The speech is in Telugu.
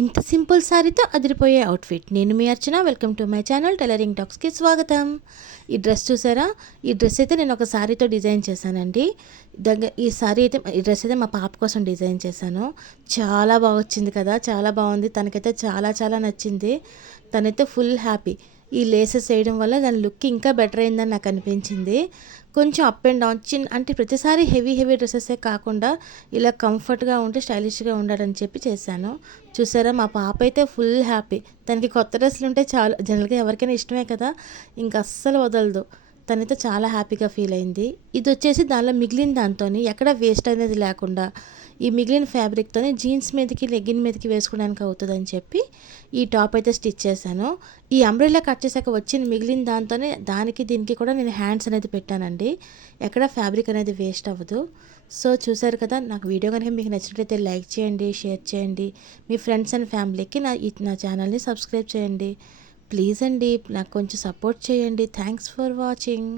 ఇంత సింపుల్ శారీతో అదిరిపోయే అవుట్ఫిట్. నేను మీ Archana. Welcome to my channel tailoring టాక్స్కి స్వాగతం. ఈ డ్రెస్ చూసారా? ఈ డ్రెస్ అయితే నేను ఒక శారీతో డిజైన్ చేశానండి. ఈ డ్రెస్ అయితే మా పాప కోసం డిజైన్ చేశాను. చాలా బాగా వచ్చింది కదా, చాలా బాగుంది. తనకైతే చాలా చాలా నచ్చింది. తనైతే ఫుల్ హ్యాపీ. ఈ లేసెస్ వేయడం వల్ల దాని లుక్ ఇంకా బెటర్ అయిందని నాకు అనిపించింది. కొంచెం అప్ అండ్ డౌన్ అంటే ప్రతిసారి హెవీ డ్రెస్సెసే కాకుండా ఇలా కంఫర్ట్గా ఉంటే స్టైలిష్గా ఉండాలని చెప్పి చేశాను. చూసారా, మా పాప అయితే ఫుల్ హ్యాపీ. తనకి కొత్త డ్రెస్సులు ఉంటే చాలు, జనరల్గా ఎవరికైనా ఇష్టమే కదా, ఇంకా అస్సలు వదలదు. తనైతే చాలా హ్యాపీగా ఫీల్ అయింది. ఇది వచ్చేసి దానిలో మిగిలిన దాంతో ఎక్కడ వేస్ట్ అనేది లేకుండా ఈ మిగిలిన ఫ్యాబ్రిక్తోనే జీన్స్ మీదకి లెగ్గిన్ మీదకి వేసుకోవడానికి అవుతుందని చెప్పి ఈ టాప్ అయితే స్టిచ్ చేశాను. ఈ అంబ్రెల్లా కట్ చేశాక వచ్చిన మిగిలిన దాంతోనే దానికి దీనికి కూడా నేను హ్యాండ్స్ అనేది పెట్టానండి. ఎక్కడ ఫ్యాబ్రిక్ అనేది వేస్ట్ అవ్వదు. సో చూసారు కదా, నాకు వీడియో కనుక మీకు నచ్చినట్లయితే లైక్ చేయండి, షేర్ చేయండి. మీ ఫ్రెండ్స్ అండ్ ఫ్యామిలీకి నా ఛానల్ని సబ్స్క్రైబ్ చేయండి. ప్లీజ్ అండి, నాకు కొంచెం సపోర్ట్ చేయండి. Thanks for watching.